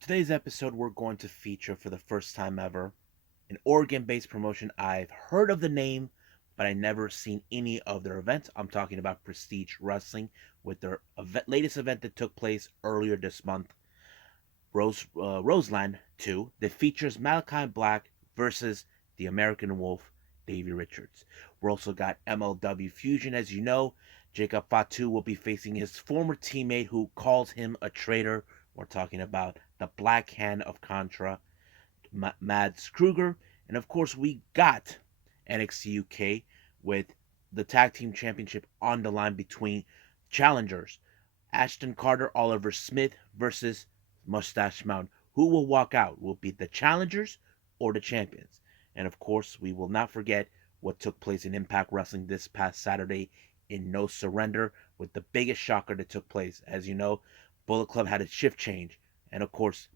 Today's episode, we're going to feature for the first time ever an Oregon based promotion. I've heard of the name, but I never seen any of their events. I'm talking about Prestige Wrestling with their latest event that took place earlier this month, Roseland 2, that features Malakai Black versus the American Wolf, Davey Richards. We also got MLW Fusion, as you know. Jacob Fatu will be facing his former teammate who calls him a traitor. We're talking about the Black Hand of Contra, Mads Krugger. And of course, we got NXT UK with the Tag Team Championship on the line between challengers Ashton Carter, Oliver Smith versus Mustache Mountain. Who will walk out? Will it be the challengers or the champions? And of course, we will not forget what took place in Impact Wrestling this past Saturday in No Surrender with the biggest shocker that took place. As you know, Bullet Club had a shift change. And of course,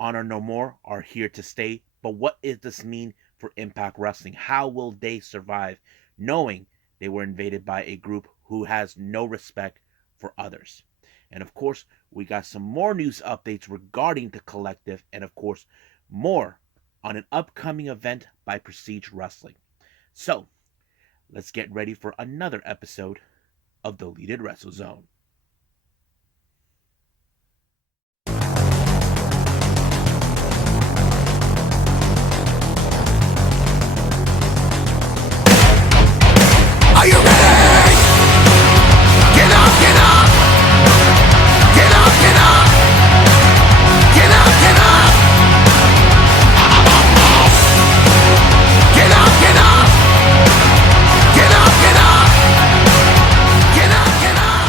Honor No More are here to stay. But what does this mean for Impact Wrestling? How will they survive knowing they were invaded by a group who has no respect for others? And of course, we got some more news updates regarding the collective, and of course, more on an upcoming event by Prestige Wrestling. So, let's get ready for another episode of the Deleted Wrestle Zone. Are you ready? Get up, get up! Get up, get up! Get up, get up! Get up, get up! Get up, get up! Get up, get up!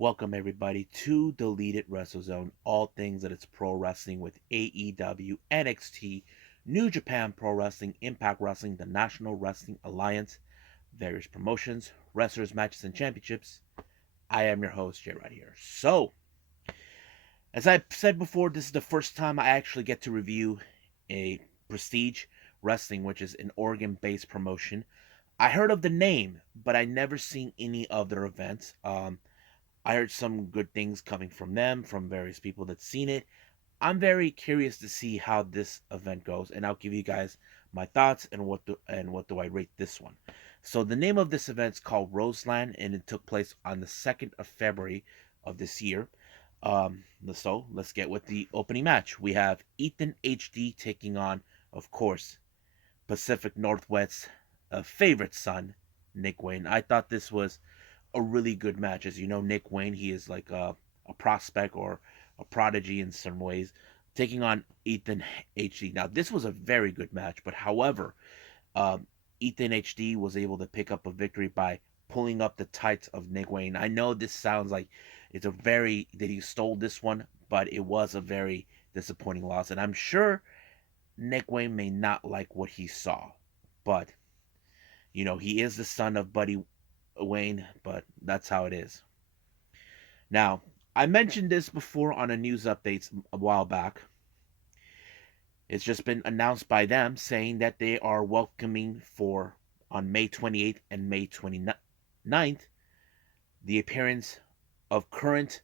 Welcome everybody to Deleted Wrestle Zone, all things that it's pro wrestling with AEW, NXT, New Japan Pro Wrestling, Impact Wrestling, the National Wrestling Alliance, various promotions, wrestlers, matches, and championships. I am your host, Jay right here. So, as I said before, this is the first time I actually get to review a Prestige Wrestling, which is an Oregon-based promotion. I heard of the name, but I never seen any of their events. I heard some good things coming from them, from various people that seen it. I'm very curious to see how this event goes, and I'll give you guys my thoughts and what do I rate this one. So the name of this event is called Roseland, and it took place on the 2nd of February of this year. So let's get with the opening match. We have Ethan HD taking on, of course, Pacific Northwest's favorite son, Nick Wayne. I thought this was a really good match. As you know, Nick Wayne, he is like a prospect or a prodigy in some ways, taking on Ethan HD. Now, this was a very good match, but however, um, Ethan HD was able to pick up a victory by pulling up the tights of Nick Wayne. I know this sounds like it's a very that he stole this one, but it was a very disappointing loss, and I'm sure Nick Wayne may not like what he saw, but he is the son of Buddy Wayne, but that's how it is. Now, I mentioned this before on a news updates a while back. It's just been announced by them saying that they are welcoming for on May 28th and May 29th the appearance of current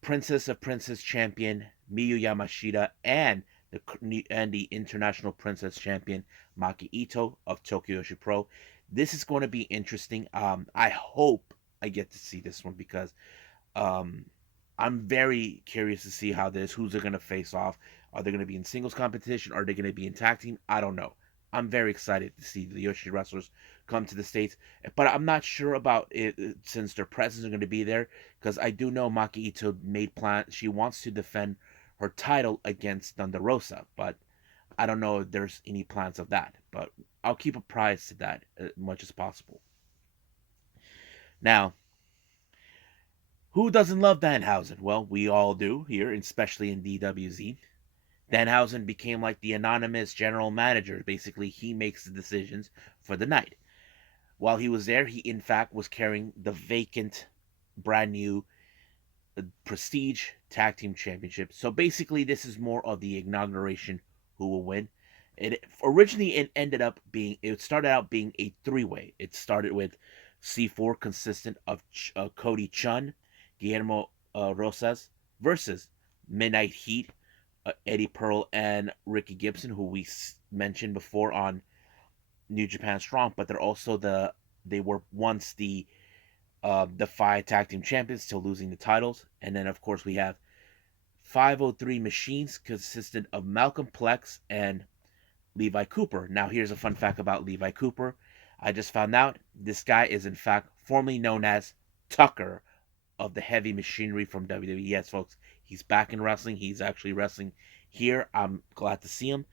Princess champion Miyu Yamashita and the International Princess champion Maki Ito of Tokyo Yoshi Pro. This is going to be interesting. I hope I get to see this one because um, I'm very curious to see who's they're going to face off. Are they going to be in singles competition? Are they going to be in tag team? I don't know. I'm very excited to see the Yoshi wrestlers come to the States, but I'm not sure about it since their presence are going to be there because I do know Maki Ito made plans. She wants to defend her title against Thunder Rosa, but I don't know if there's any plans of that. But I'll keep apprised to that as much as possible. Now, who doesn't love Danhausen? Well, we all do here, especially in DWZ. Danhausen became like the anonymous general manager. Basically, he makes the decisions for the night. While he was there, he in fact was carrying the vacant, brand new Prestige Tag Team Championship. So basically, this is more of the inauguration who will win. It started out being a three-way. It started with C4 consistent of Cody Chun, Guillermo Rosas versus Midnight Heat, Eddie Pearl and Ricky Gibson, who we mentioned before on New Japan Strong, but they were once the five tag team champions, still losing the titles. And then of course we have 503 Machines, consistent of Malcolm Plex and Levi Cooper. Now here's a fun fact about Levi Cooper. I just found out this guy is in fact formerly known as Tucker of the Heavy Machinery from WWE. Yes, folks, he's back in wrestling. He's actually wrestling here. I'm glad to see him.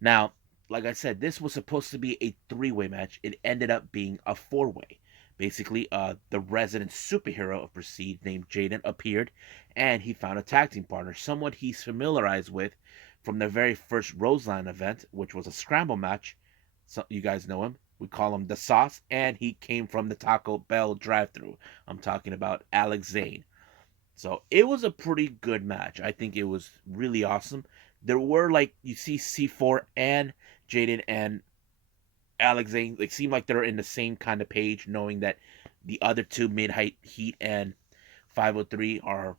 Now, like I said, this was supposed to be a three-way match. It ended up being a four-way. Basically, the resident superhero of Prestige named Jaden appeared, and he found a tag team partner, someone he's familiarized with from the very first Roseland event, which was a scramble match. So you guys know him. We call him the Sauce, and he came from the Taco Bell drive-thru. I'm talking about Alex Zane. So it was a pretty good match. I think it was really awesome. There were like you see C4 and Jaden and Alex Zane, like seem like they're in the same kind of page, knowing that the other two mid-height Heat and 503 are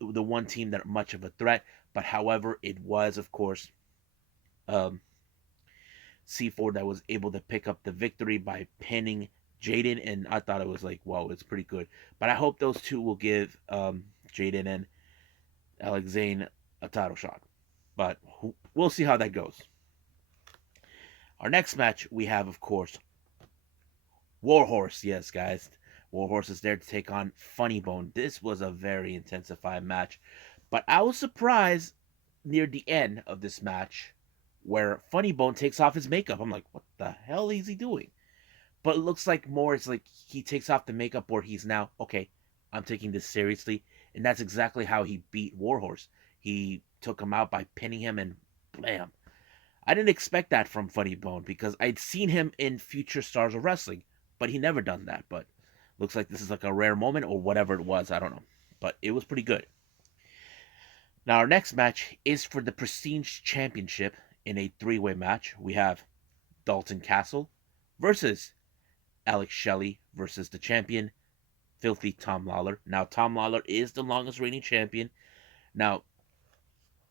the one team that are much of a threat. But however, it was of course um, C4 that was able to pick up the victory by pinning Jaden, and I thought it was like, wow, it's pretty good. But I hope those two will give Jaden and Alex Zane a title shot. But we'll see how that goes. Our next match, we have, of course, Warhorse. Yes, guys. Warhorse is there to take on Funny Bone. This was a very intensified match. But I was surprised near the end of this match where Funny Bone takes off his makeup. I'm like, what the hell is he doing? But it looks like more it's like he takes off the makeup or he's now, okay, I'm taking this seriously. And that's exactly how he beat Warhorse. He took him out by pinning him and blam. I didn't expect that from Funny Bone because I'd seen him in Future Stars of Wrestling, but he never done that. But looks like this is like a rare moment or whatever it was. I don't know. But it was pretty good. Now, our next match is for the Prestige Championship in a three-way match. We have Dalton Castle versus Alex Shelley versus the champion, Filthy Tom Lawler. Now, Tom Lawler is the longest reigning champion. Now,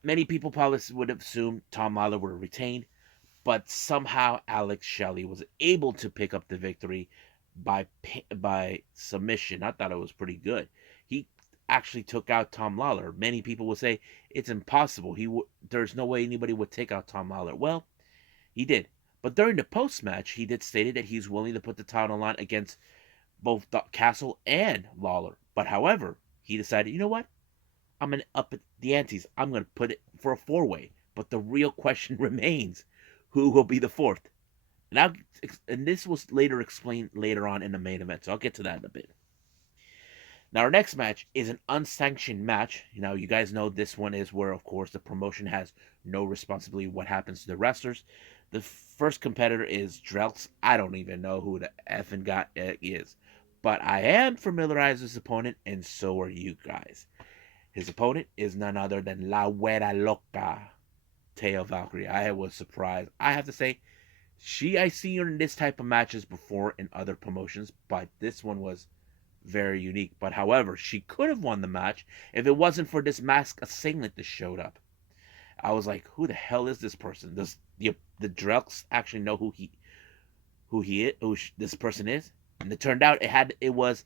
many people probably would have assumed Tom Lawler would have retained, but somehow Alex Shelley was able to pick up the victory by submission. I thought it was pretty good. He actually took out Tom Lawler. Many people would say it's impossible. There's no way anybody would take out Tom Lawler. Well, he did. But during the post match, he did stated that he's willing to put the title on line against both Castle and Lawler. But however, he decided, you know what? I'm going to up the antes. I'm going to put it for a four-way. But the real question remains, who will be the fourth? And this was later explained later on in the main event, so I'll get to that in a bit. Now, our next match is an unsanctioned match. Now, you guys know this one is where, of course, the promotion has no responsibility what happens to the wrestlers. The first competitor is Drelks. I don't even know who the effing guy is. But I am familiarized with his opponent, and so are you guys. His opponent is none other than La Güera Loca, Teo Valkyrie. I was surprised. I have to say, I seen her in this type of matches before in other promotions, but this one was very unique. But however, she could have won the match if it wasn't for this masked assailant that showed up. I was like, who the hell is this person? Does the Drelks actually know this person is? And it turned out it was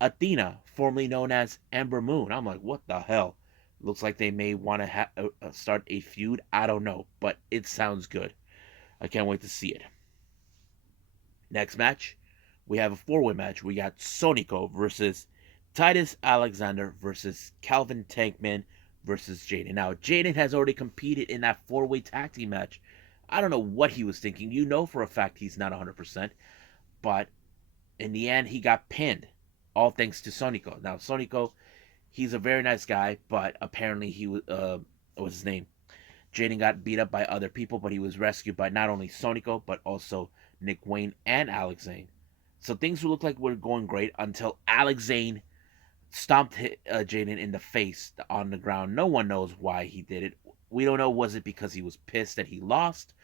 Athena, formerly known as Ember Moon. I'm like, what the hell? Looks like they may want to start a feud. I don't know, but it sounds good. I can't wait to see it. Next match, we have a four-way match. We got Sonico versus Titus Alexander versus Calvin Tankman versus Jaden. Now, Jaden has already competed in that four-way tag team match. I don't know what he was thinking. You know for a fact he's not 100%. But in the end, he got pinned. All thanks to Sonico. Now, Sonico, he's a very nice guy, but apparently he was, what's his name? Jaden got beat up by other people, but he was rescued by not only Sonico, but also Nick Wayne and Alex Zane. So things would look like we're going great until Alex Zane stomped Jaden in the face on the ground. No one knows why he did it. We don't know, was it because he was pissed that he lost?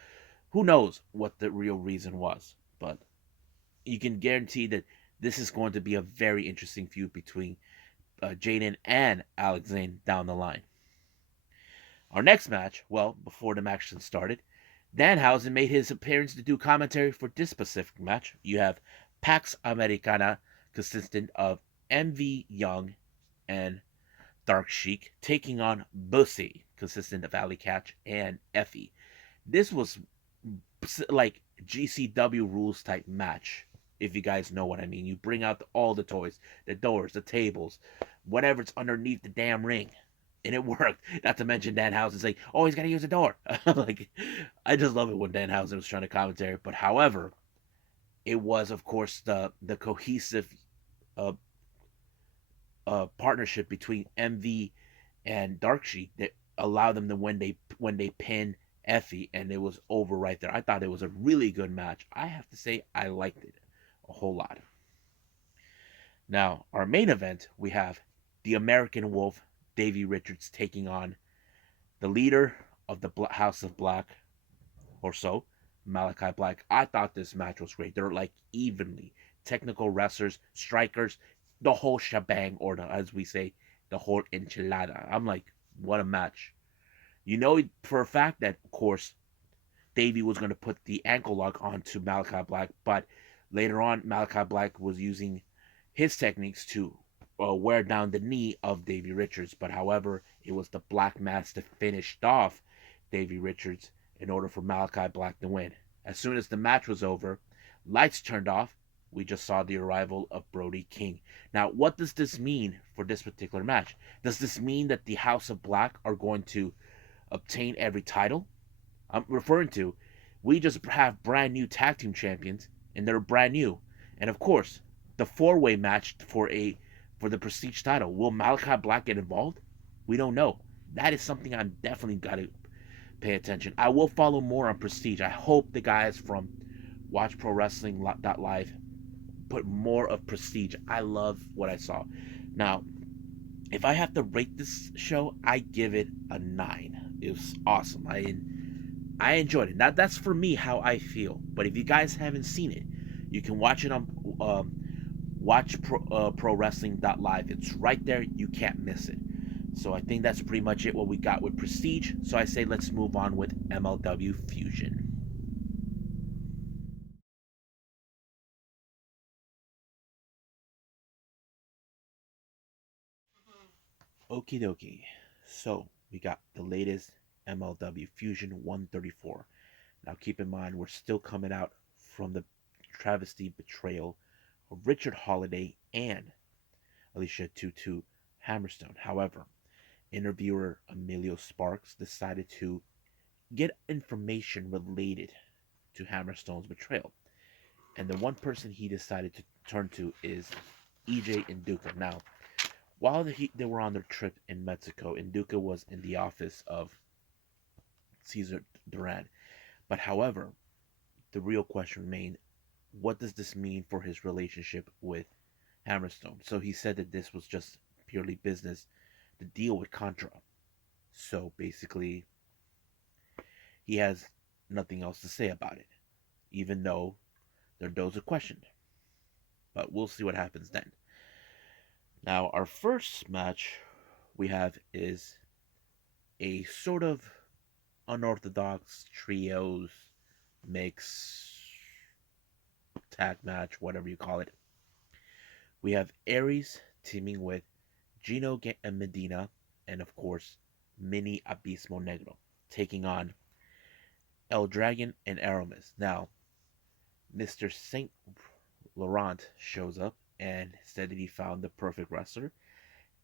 Who knows what the real reason was? But you can guarantee that this is going to be a very interesting feud between Jaden and Alex Zane down the line. Our next match, well, before the match started, Danhausen made his appearance to do commentary for this specific match. You have Pax Americana, consistent of MV Young and Dark Sheik, taking on Bussy, consistent of Alley Catch and Effie. This was like GCW rules type match, if you guys know what I mean. You bring out all the toys, the doors, the tables, whatever's underneath the damn ring. And it worked. Not to mention Danhausen's like, oh, he's got to use a door. Like, I just love it when Danhausen was trying to commentary. But however, it was, of course, the cohesive uh, partnership between MV and Dark Sheik that allowed them to when they pin Effie, and it was over right there. I thought it was a really good match. I have to say I liked it a whole lot. Now, our main event, we have the American Wolf, Davey Richards, taking on the leader of the House of Black, or so, Malakai Black. I thought this match was great. They're like evenly technical wrestlers, strikers, the whole shebang, or as we say, the whole enchilada. I'm like, what a match. You know for a fact that, of course, Davey was going to put the ankle lock onto Malakai Black, but later on, Malakai Black was using his techniques to wear down the knee of Davey Richards. But however, it was the Black Mass that finished off Davey Richards in order for Malakai Black to win. As soon as the match was over, lights turned off. We just saw the arrival of Brody King. Now, what does this mean for this particular match? Does this mean that the House of Black are going to obtain every title? I'm referring to, we just have brand new tag team champions, and they're brand new. And of course, the four-way match for the prestige title. Will Malakai Black get involved? We don't know. That is something I'm definitely got to pay attention. I will follow more on prestige. I hope the guys from Watch Pro Wrestling Live put more of prestige. I love what I saw. Now, if I have to rate this show, I give it a 9. It was awesome. I enjoyed it. Now that's for me how I feel. But if you guys haven't seen it, you can watch it on Pro Wrestling Live. It's right there. You can't miss it. So I think that's pretty much it what we got with Prestige. So I say let's move on with MLW Fusion. Okie dokie. So we got the latest MLW Fusion 134. Now keep in mind we're still coming out from the travesty betrayal of Richard Holiday and Alicia Tutu Hammerstone. However, interviewer Emilio Sparks decided to get information related to Hammerstone's betrayal. And the one person he decided to turn to is EJ Induka. Now, while they were on their trip in Mexico, Induka was in the office of Cesar Duran. But however, the real question remained, what does this mean for his relationship with Hammerstone? So he said that this was just purely business to deal with Contra. So basically, he has nothing else to say about it, even though those are questioned. But we'll see what happens then. Now, our first match we have is a sort of unorthodox trios mix tag match, whatever you call it. We have Aries teaming with Gino Medina and, of course, Mini Abismo Negro taking on El Dragon and Aramis. Now, Mr. Saint Laurent shows up and said that he found the perfect wrestler,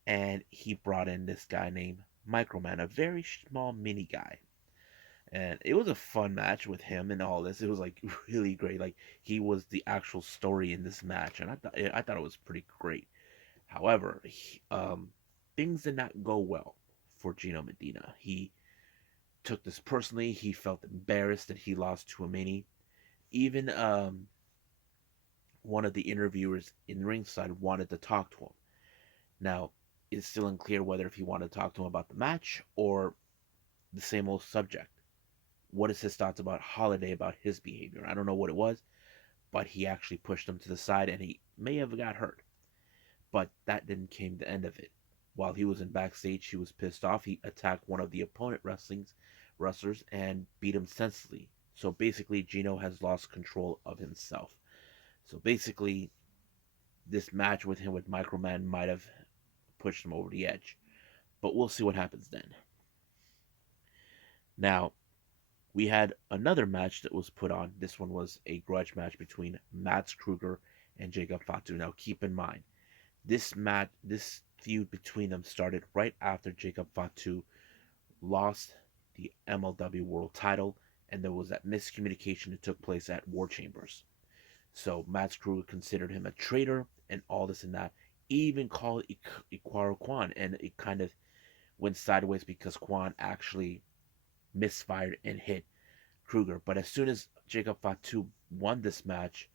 and he brought in this guy named Microman, a very small mini guy. And it was a fun match with him and all this. It was like really great. Like he was the actual story in this match, and I thought it was pretty great. However, things did not go well for Gino Medina. He took this personally. He felt embarrassed that he lost to a mini. Even one of the interviewers in ringside wanted to talk to him. Now, it's still unclear whether if he wanted to talk to him about the match or the same old subject. What is his thoughts about Holiday, about his behavior? I don't know what it was, but he actually pushed him to the side and he may have got hurt. But that didn't came the end of it. While he was in backstage, he was pissed off. He attacked one of the opponent wrestlers and beat him senselessly. So basically, Gino has lost control of himself. So basically, this match with him with Microman might have pushed him over the edge. But we'll see what happens then. Now, we had another match that was put on. This one was a grudge match between Max Krugger and Jacob Fatu. Now, keep in mind, this feud between them started right after Jacob Fatu lost the MLW World Title, and there was that miscommunication that took place at War Chambers. So Max Kruger considered him a traitor and all this and that. Even called Iquaro Kwan, and it kind of went sideways because Kwan actually misfired and hit Kruger. But as soon as Jacob Fatu won this match,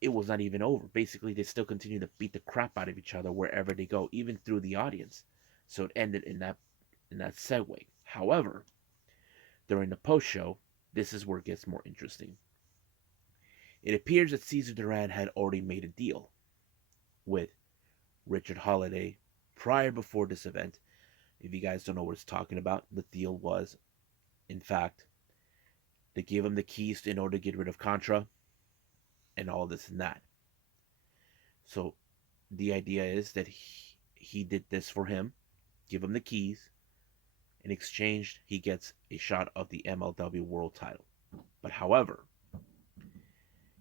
it was not even over. Basically, they still continue to beat the crap out of each other wherever they go, even through the audience. So it ended in that segue. However, during the post show, this is where it gets more interesting. It appears that Cesar Duran had already made a deal with Richard Holiday before this event. If you guys don't know what it's talking about, the deal was, in fact, they gave him the keys in order to get rid of Contra and all this and that. So the idea is that he did this for him, give him the keys. In exchange, he gets a shot of the MLW World Title. But however,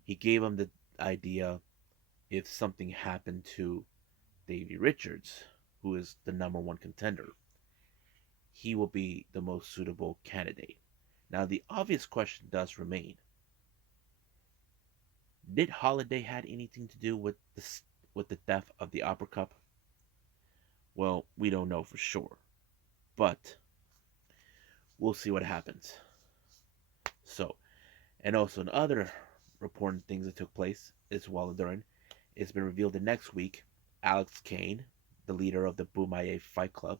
he gave him the idea if something happened to Davey Richards, who is the number one contender, he will be the most suitable candidate. Now, the obvious question does remain: did Holiday had anything to do with the death of the Opera Cup? Well, we don't know for sure, but we'll see what happens. So, and also in other important things that took place as well during, it's been revealed that next week, Alex Kane, the leader of the Bumaye Fight Club,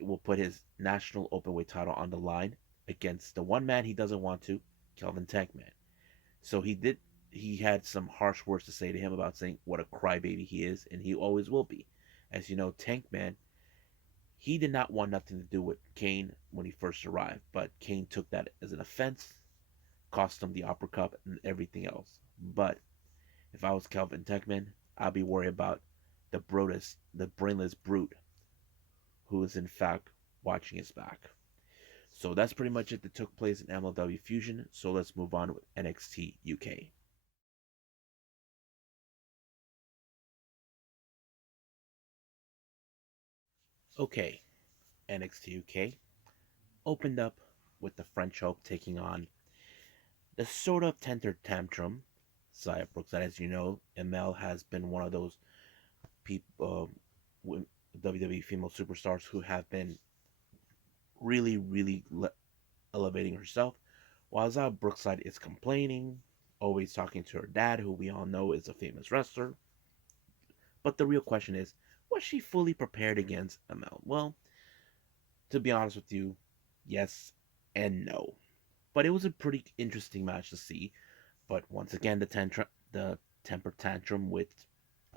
will put his national openweight title on the line against the one man he doesn't want to, Kelvin Tankman. So he had some harsh words to say to him about saying what a crybaby he is, and he always will be. As you know, Tankman, he did not want nothing to do with Kane when he first arrived, but Kane took that as an offense, cost him the Opera Cup and everything else. But if I was Kelvin Tankman, I'd be worried about the brainless brute who is in fact watching his back. So that's pretty much it that took place in MLW Fusion. So let's move on with NXT UK. Okay, NXT UK opened up with the French Hope taking on the sort of tender tantrum Zaya Brooks. As you know, ML has been one of those people, WWE female superstars who have been really elevating herself, while Zaya Brookside is complaining, always talking to her dad, who we all know is a famous wrestler. But the real question is, was she fully prepared against ML? Well, to be honest with you, yes and no. But it was a pretty interesting match to see. But once again, the temper tantrum with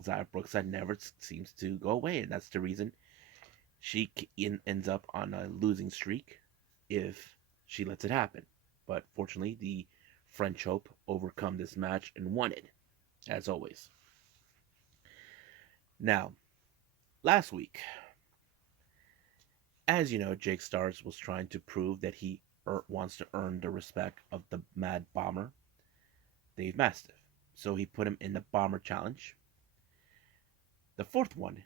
Zaya Brookside never seems to go away, and that's the reason she ends up on a losing streak if she lets it happen. But fortunately, the French Hope overcome this match and won it, as always. Now, last week, as you know, Jake Stars was trying to prove that he wants to earn the respect of the Mad Bomber, Dave Mastiff. So he put him in the Bomber Challenge. The fourth one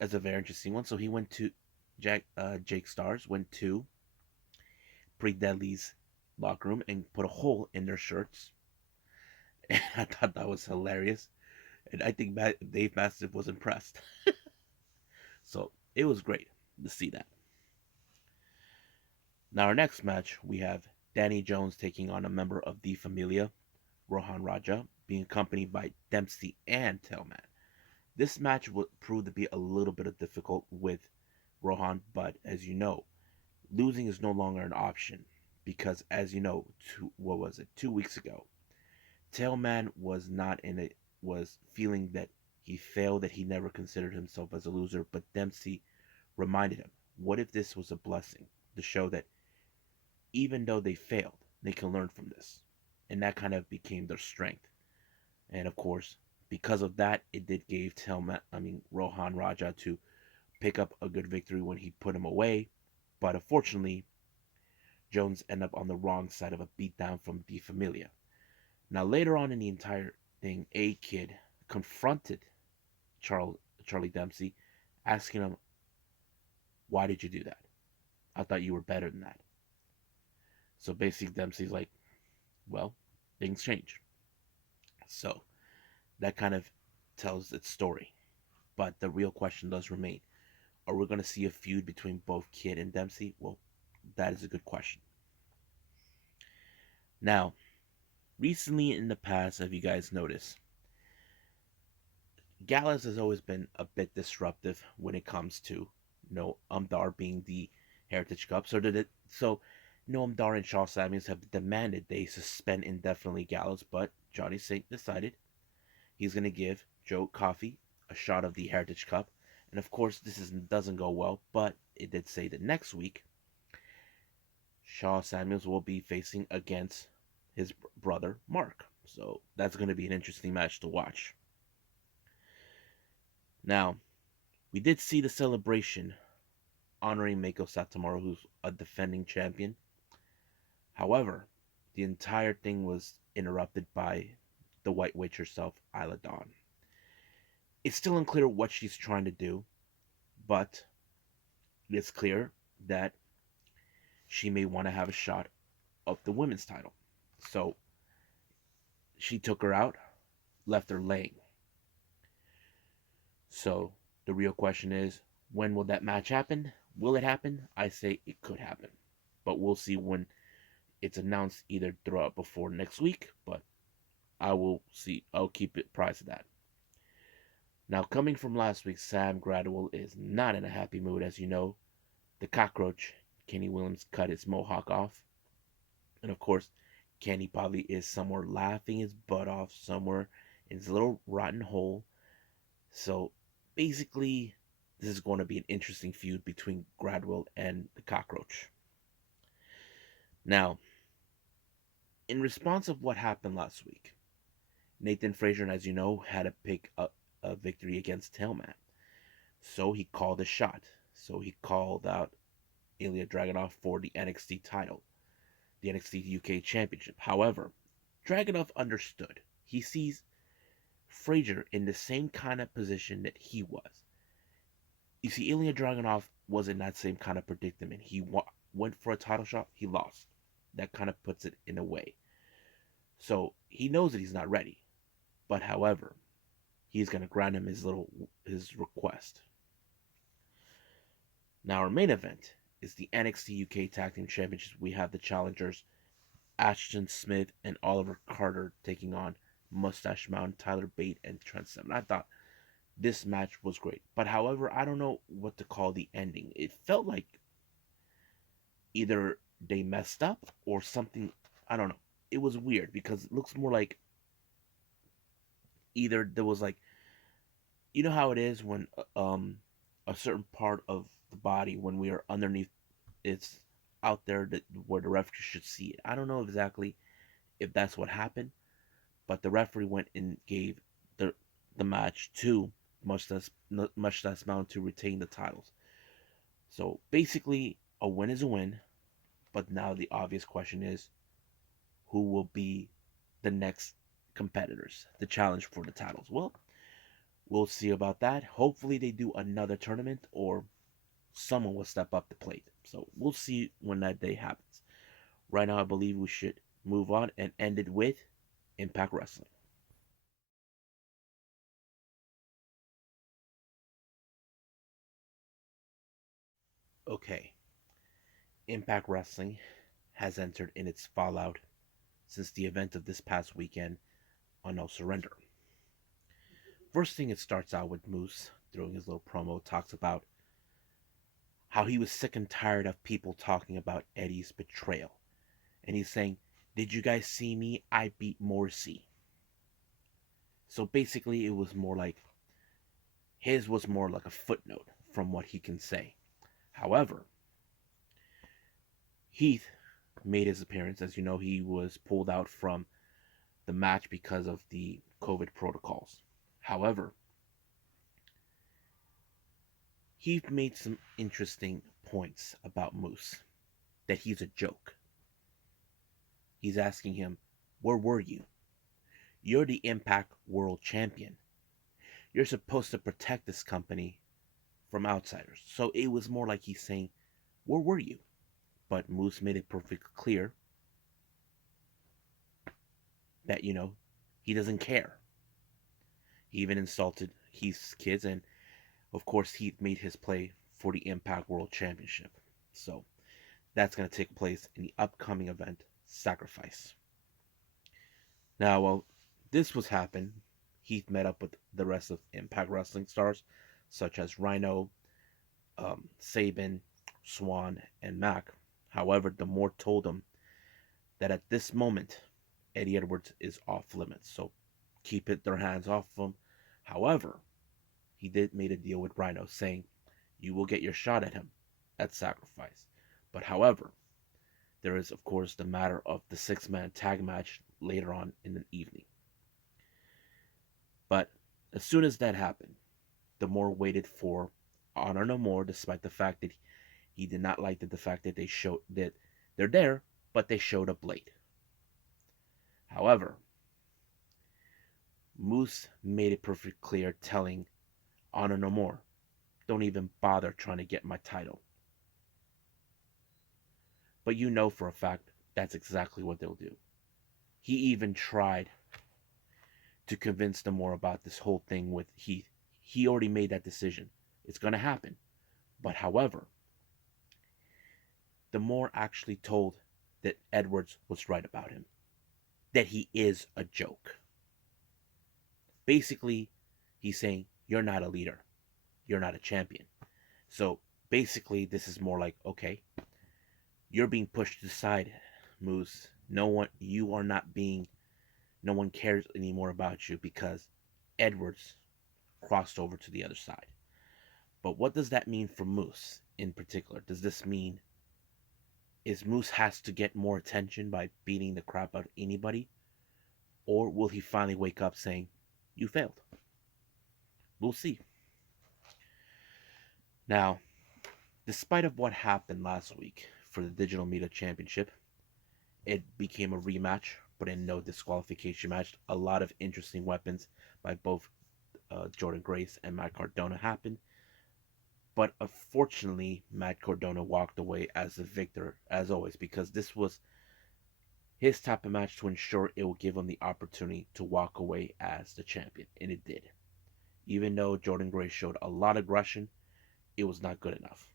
is a very interesting one. So he went to Jake Stars went to Pretty Deadly's locker room and put a hole in their shirts. And I thought that was hilarious. And I think Dave Mastiff was impressed. So it was great to see that. Now our next match, we have Danny Jones taking on a member of the Familia, Rohan Raja, being accompanied by Dempsey and Tailman. This match would prove to be a little bit difficult with Rohan, but as you know, losing is no longer an option because, as you know, what was it? 2 weeks ago, Tailman was feeling that he failed, that he never considered himself as a loser. But Dempsey reminded him, what if this was a blessing to show that even though they failed, they can learn from this, and that kind of became their strength. And of course, because of that, it did give Rohan Raja to pick up a good victory when he put him away. But unfortunately, Jones ended up on the wrong side of a beatdown from Di Familia. Now, later on in the entire thing, A Kid confronted Charlie Dempsey, asking him, why did you do that? I thought you were better than that. So basically, Dempsey's like, well, things change. So that kind of tells its story. But the real question does remain, are we going to see a feud between both Kid and Dempsey? Well, that is a good question. Now, recently in the past, have you guys noticed, Gallus has always been a bit disruptive when it comes to Umdar being the Heritage Cup. So Umdar and Shaw Samuels have demanded they suspend indefinitely Gallows, but Johnny Sink decided he's going to give Joe Coffey a shot of the Heritage Cup. And of course, doesn't go well, but it did say that next week Shaw Samuels will be facing against his brother Mark. So that's going to be an interesting match to watch. Now, we did see the celebration honoring Meiko Satomura, who's a defending champion. However, the entire thing was interrupted by the White Witch herself, Isla Dawn. It's still unclear what she's trying to do, but it's clear that she may want to have a shot of the women's title. So she took her out, left her laying. So the real question is, when will that match happen? Will it happen? I say it could happen. But we'll see when it's announced, either throughout before next week, but I'll keep it apprised of that. Now, coming from last week, Sam Gradwell is not in a happy mood. As you know, the cockroach, Kenny Williams, cut his mohawk off. And of course, Kenny probably is somewhere laughing his butt off, somewhere in his little rotten hole. So basically, this is going to be an interesting feud between Gradwell and the cockroach. Now, in response of what happened last week, Nathan Frazier, as you know, had to pick a victory against Tailman. So he called a shot. So he called out Ilya Dragunov for the NXT title, the NXT UK Championship. However, Dragunov understood. He sees Frazier in the same kind of position that he was. You see, Ilya Dragunov was in that same kind of predicament. He went for a title shot, he lost. That kind of puts it in a way. So he knows that he's not ready. But however, he's going to grant him his request. Now our main event is the NXT UK Tag Team Championships. We have the challengers Ashton Smith and Oliver Carter taking on Mustache Mountain, Tyler Bate, and Trent Seven. I thought this match was great. But however, I don't know what to call the ending. It felt like either they messed up or something. I don't know. It was weird because it looks more like either there was like, you know how it is when a certain part of the body, when we are underneath, it's out there where the referee should see it. I don't know exactly if that's what happened, but the referee went and gave the match to Mustache Mountain to retain the titles. So basically, a win is a win, but now the obvious question is, who will be the next competitors, the challenge for the titles? Well, we'll see about that. Hopefully they do another tournament or someone will step up the plate. So we'll see when that day happens. Right now, I believe we should move on and end it with Impact Wrestling. Okay, Impact Wrestling has entered in its fallout since the event of this past weekend on No Surrender. First thing, it starts out with Moose throwing his little promo, talks about how he was sick and tired of people talking about Eddie's betrayal. And he's saying, "Did you guys see me? I beat Morrissey." So basically, it was more like his was more like a footnote from what he can say. However, Heath made his appearance. As you know, he was pulled out from the match because of the COVID protocols. However, Heath made some interesting points about Moose, that he's a joke. He's asking him, "Where were you? You're the Impact World Champion. You're supposed to protect this company from outsiders." So it was more like he's saying, "Where were you?" But Moose made it perfectly clear that, he doesn't care. He even insulted Heath's kids, and of course, Heath made his play for the Impact World Championship. So that's going to take place in the upcoming event, Sacrifice. Now, while this was happening, Heath met up with the rest of Impact Wrestling stars, such as Rhino, Sabin, Swan, and Mac. However, the more told him that at this moment, Eddie Edwards is off limits, so keep their hands off him. However, he did made a deal with Rhino, saying, "You will get your shot at him at Sacrifice." But however, there is of course the matter of the 6-man tag match later on in the evening. But as soon as that happened, the more waited for Honor No More, despite the fact that he did not like the fact that they showed that they're there, but they showed up late. However, Moose made it perfectly clear, telling Honor No More, "Don't even bother trying to get my title." But you know for a fact that's exactly what they'll do. He even tried to convince them more about this whole thing with Heath. He already made that decision. It's going to happen. But however, the more actually told that Edwards was right about him, that he is a joke. Basically, he's saying, "You're not a leader. You're not a champion." So basically, this is more like, okay, you're being pushed to the side, Moose. You are not being, no one cares anymore about you because Edwards crossed over to the other side. But what does that mean for Moose in particular? Does this mean is Moose has to get more attention by beating the crap out of anybody? Or will he finally wake up saying, "You failed"? We'll see. Now, despite of what happened last week for the Digital Media Championship, it became a rematch, but in no disqualification match. A lot of interesting weapons by both Jordan Grace and Matt Cardona happened. But unfortunately, Matt Cardona walked away as the victor, as always, because this was his type of match to ensure it will give him the opportunity to walk away as the champion. And it did. Even though Jordan Grace showed a lot of aggression, it was not good enough.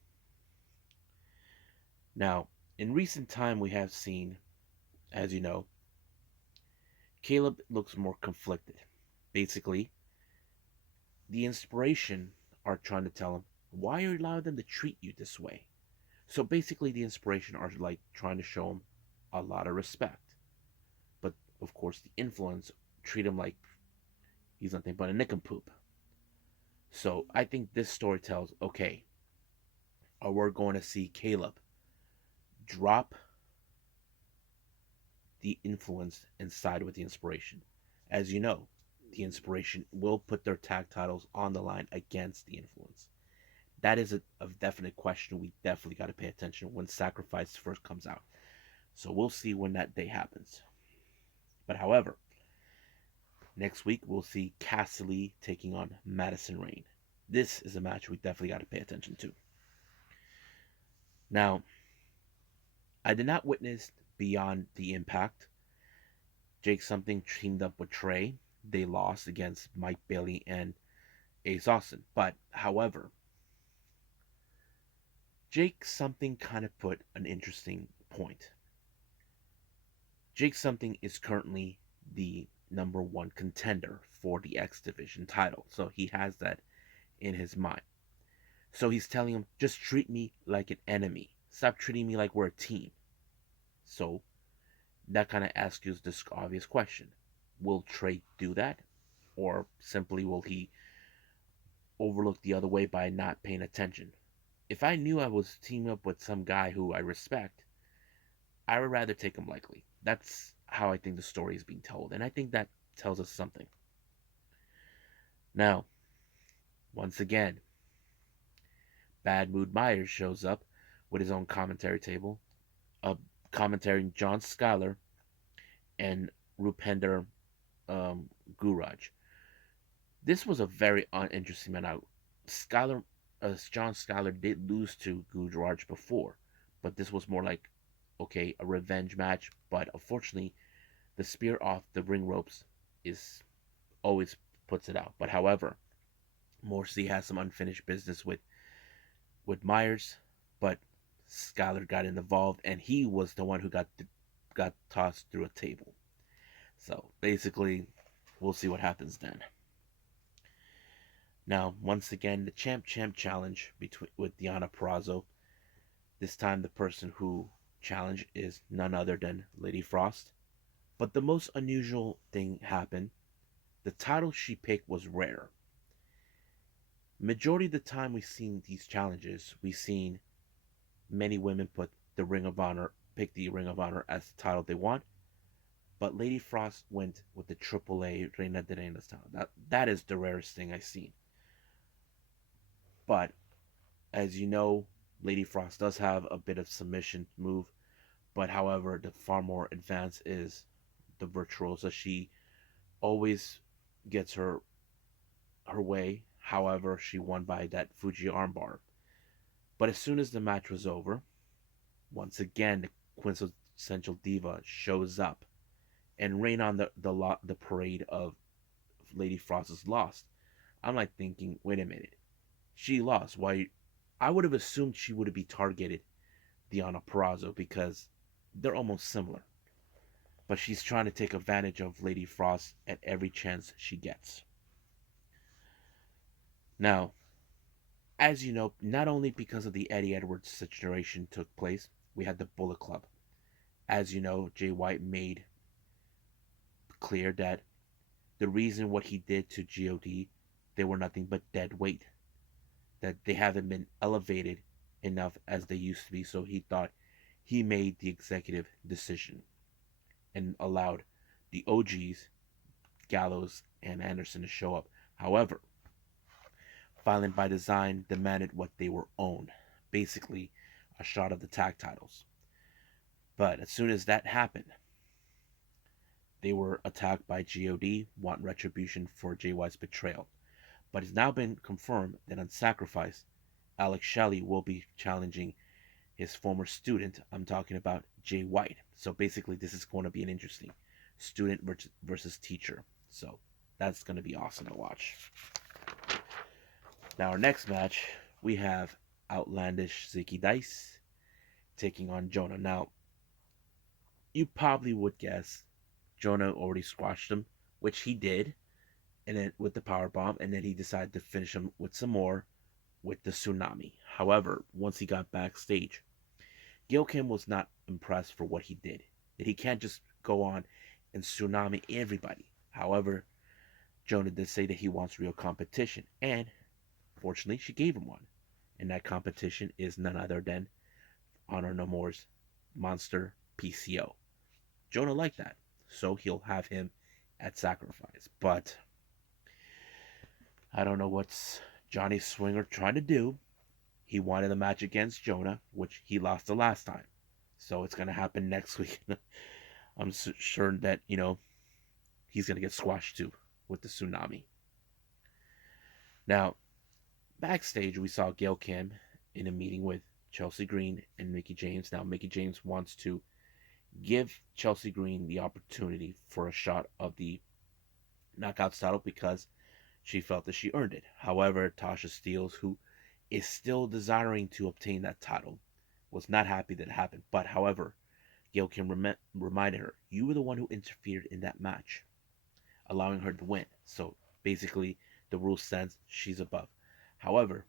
Now, in recent time, we have seen, as you know, Caleb looks more conflicted. Basically, the inspiration are trying to tell him, "Why are you allowing them to treat you this way?" So basically, the inspiration are like trying to show him a lot of respect. But of course, the influence treat him like he's nothing but a nincompoop. So I think this story tells, okay, we're going to see Caleb drop the influence and side with the inspiration. As you know, the inspiration will put their tag titles on the line against the influence. That is a definite question we definitely got to pay attention when Sacrifice first comes out. So we'll see when that day happens. But however, next week we'll see Cassidy taking on Madison Rayne. This is a match we definitely got to pay attention to. Now, I did not witness Beyond the Impact. Jake Something teamed up with Trey. They lost against Mike Bailey and Ace Austin. But however, Jake Something kind of put an interesting point. Jake Something is currently the number one contender for the X Division title. So he has that in his mind. So he's telling him, just treat me like an enemy. Stop treating me like we're a team. So that kind of asks you this obvious question. Will Trey do that? Or simply will he overlook the other way by not paying attention? If I knew I was teaming up with some guy who I respect, I would rather take him lightly. That's how I think the story is being told. And I think that tells us something. Now, once again, Bad Mood Myers shows up with his own commentary table, a commentary John Schuyler and Rupender um, Guraj. This was a very uninteresting match. Now, Schuyler, John Schuyler did lose to Guraj before, but this was more like, okay, a revenge match. But unfortunately, the spear off the ring ropes is always puts it out. But however, Morrissey has some unfinished business with Myers, but Schuyler got involved, and he was the one who got tossed through a table. So basically, we'll see what happens then. Now, once again, the champ challenge between with Deonna Purrazzo. This time, the person who challenged is none other than Lady Frost. But the most unusual thing happened. The title she picked was rare. Majority of the time we've seen these challenges, we've seen many women pick the Ring of Honor as the title they want. But Lady Frost went with the AAA Reina de Reinas title. That is the rarest thing I've seen. But as you know, Lady Frost does have a bit of submission move, but however, the far more advanced is the Virtuosa. She always gets her way. However, she won by that Fuji armbar. But as soon as the match was over, once again the quintessential diva shows up and rain on the parade of Lady Frost is lost. I'm like thinking, wait a minute, she lost. Why? I would have assumed she would be targeted Deonna Purrazzo because they're almost similar. But she's trying to take advantage of Lady Frost at every chance she gets. Now, as you know, not only because of the Eddie Edwards situation took place, we had the Bullet Club. As you know, Jay White made clear that the reason what he did to God, they were nothing but dead weight. That they haven't been elevated enough as they used to be. So he thought he made the executive decision and allowed the OGs, Gallows and Anderson, to show up. However, Violent by Design demanded what they were owed, basically a shot of the tag titles. But as soon as that happened, they were attacked by God, want retribution for JY's betrayal. But it's now been confirmed that on Sacrifice, Alex Shelley will be challenging his former student. I'm talking about Jay White. So basically, this is going to be an interesting student versus teacher. So that's going to be awesome to watch. Now, our next match, we have Outlandish Zicky Dice taking on Jonah. Now, you probably would guess Jonah already squashed him, which he did, and then with the power bomb, and then he decided to finish him with some more with the tsunami. However, once he got backstage, Gil Kim was not impressed for what he did. That he can't just go on and tsunami everybody. However, Jonah did say that he wants real competition, and fortunately, she gave him one. And that competition is none other than Honor No More's Monster PCO. Jonah liked that, so he'll have him at Sacrifice. But I don't know what's Johnny Swinger trying to do. He wanted a match against Jonah, which he lost the last time. So it's going to happen next week. I'm sure that, he's going to get squashed too with the tsunami. Now, backstage, we saw Gail Kim in a meeting with Chelsea Green and Mickie James. Now, Mickie James wants to give Chelsea Green the opportunity for a shot of the Knockouts title because she felt that she earned it. However, Tasha Steelz, who is still desiring to obtain that title, was not happy that it happened. But however, Gail Kim reminded her, you were the one who interfered in that match, allowing her to win. So basically, the rule stands, she's above. However,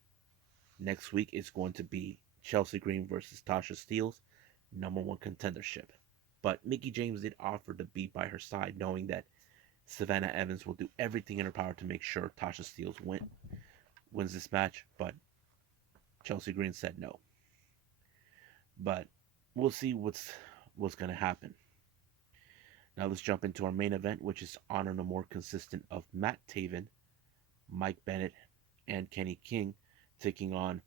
Next week is going to be Chelsea Green versus Tasha Steelz, #1 contendership. But Mickie James did offer to be by her side, knowing that Savannah Evans will do everything in her power to make sure Tasha Steelz wins this match. But Chelsea Green said no. But we'll see what's going to happen. Now let's jump into our main event, which is Honor No More, consistent of Matt Taven, Mike Bennett, and Kenny King taking on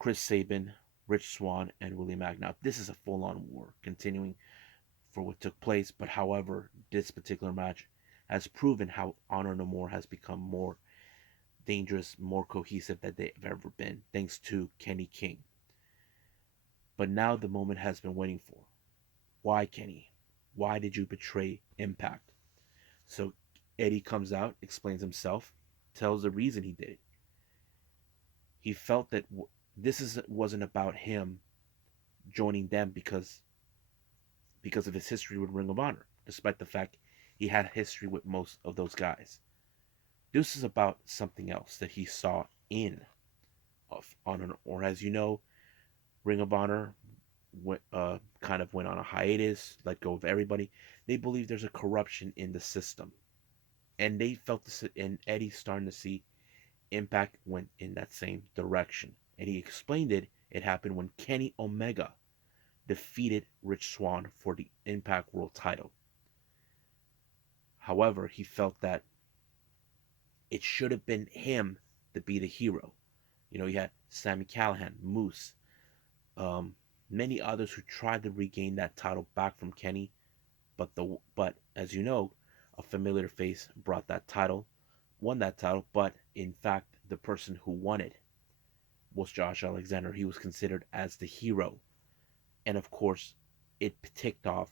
Chris Sabin, Rich Swann, and Willie Mack. Now, this is a full-on war, continuing for what took place, but however, this particular match has proven how Honor No More has become more dangerous, more cohesive than they've ever been, thanks to Kenny King. But now the moment has been waiting for. Why, Kenny? Why did you betray Impact? So Eddie comes out, explains himself, tells the reason he did it. He felt that wasn't about him joining them because of his history with Ring of Honor, despite the fact he had history with most of those guys. This is about something else that he saw in Honor, or as you know, Ring of Honor kind of went on a hiatus, let go of everybody. They believe there's a corruption in the system, and they felt this. And Eddie's starting to see Impact went in that same direction, and he explained it. It happened when Kenny Omega defeated Rich Swann for the Impact World title. However, he felt that it should have been him to be the hero. You know, you had Sami Callihan, Moose, many others who tried to regain that title back from Kenny, but as you know, a familiar face brought that title, won that title, but in fact, the person who won it was Josh Alexander. He was considered as the hero, and of course, it ticked off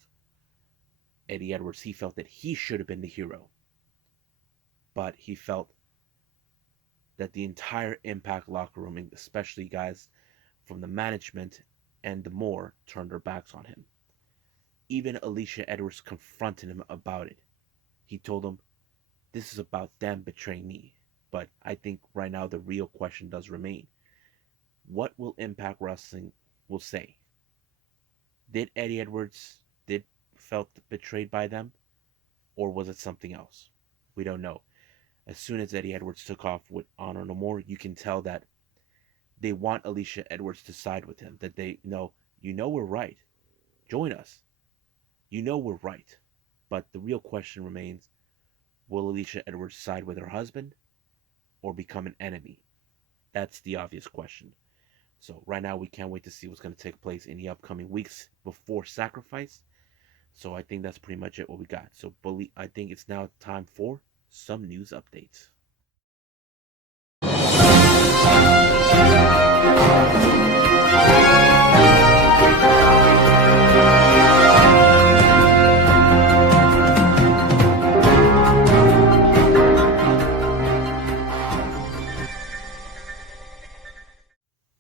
Eddie Edwards. He felt that he should have been the hero, but he felt that the entire Impact locker room, especially guys from the management and the more, turned their backs on him. Even Alicia Edwards confronted him about it. He told him, this is about them betraying me. But I think right now the real question does remain. What will Impact Wrestling will say? Did Eddie Edwards felt betrayed by them? Or was it something else? We don't know. As soon as Eddie Edwards took off with Honor No More, you can tell that they want Alicia Edwards to side with him. That they know, we're right. Join us. We're right. But the real question remains, will Alicia Edwards side with her husband or become an enemy? That's the obvious question. So right now we can't wait to see what's going to take place in the upcoming weeks before Sacrifice. So I think that's pretty much it what we got. So I think it's now time for some news updates.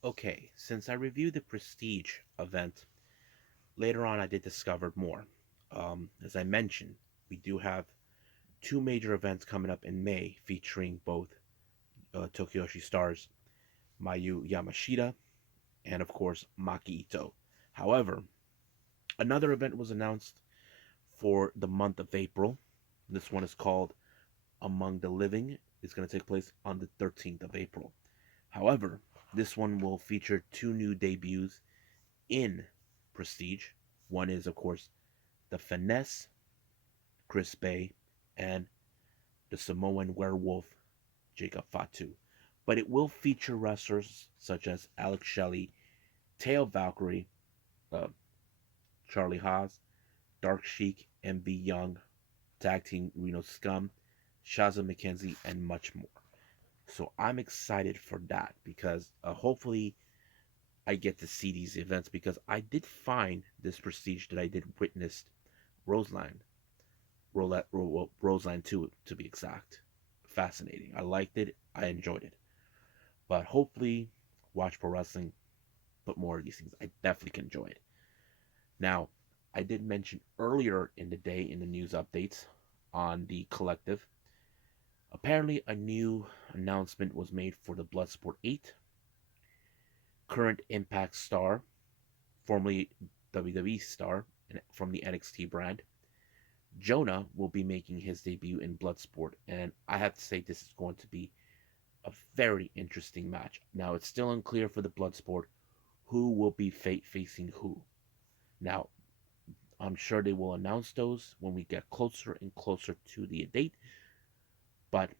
Okay, since I reviewed the Prestige event, later on I did discover more. As I mentioned, we do have two major events coming up in May featuring both Tokiyoshi stars Mayu Yamashita and, of course, Maki Ito. However, another event was announced for the month of April. This one is called Among the Living. It's going to take place on the 13th of April. However, this one will feature two new debuts in Prestige. One is, of course, the Finesse, Chris Bay, and the Samoan Werewolf, Jacob Fatu. But it will feature wrestlers such as Alex Shelley, Teo Valkyrie, Charlie Haas, Dark Sheik, MV Young, Tag Team Reno Scum, Shaza McKenzie, and much more. So I'm excited for that because hopefully I get to see these events, because I did find this Prestige that I did witness Roseland 2 to be exact, fascinating. I liked it. I enjoyed it. But hopefully, Watch Pro Wrestling put more of these things. I definitely can enjoy it. Now, I did mention earlier in the day in the news updates on the collective, apparently a new announcement was made for the Bloodsport 8. current Impact star, formerly WWE star from the NXT brand. Jonah will be making his debut in Bloodsport, and I have to say this is going to be a very interesting match. Now, it's still unclear for the Bloodsport who will be facing who. Now, I'm sure they will announce those when we get closer and closer to the date, but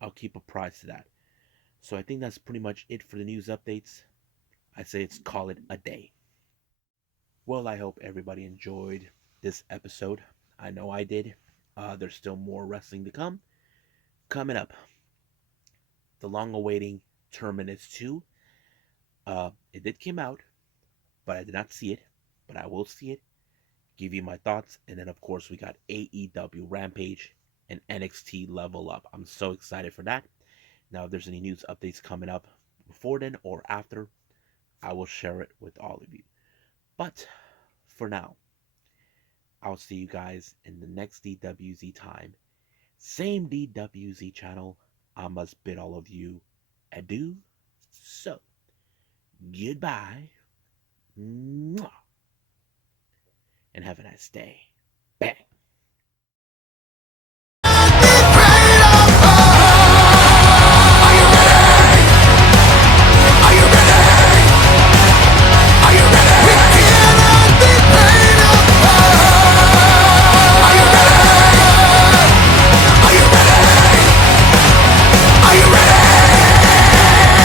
I'll keep apprised to that. So I think that's pretty much it for the news updates. I say it's call it a day. Well, I hope everybody enjoyed this episode. I know I did. There's still more wrestling to come. Coming up, the long-awaiting Terminus 2. It did come out, but I did not see it. But I will see it. Give you my thoughts, and then of course we got AEW Rampage and NXT Level Up. I'm so excited for that. Now, if there's any news updates coming up before then or after, I will share it with all of you. But for now, I'll see you guys in the next DWZ time. Same DWZ channel. I must bid all of you adieu. So, goodbye. Mwah. And have a nice day.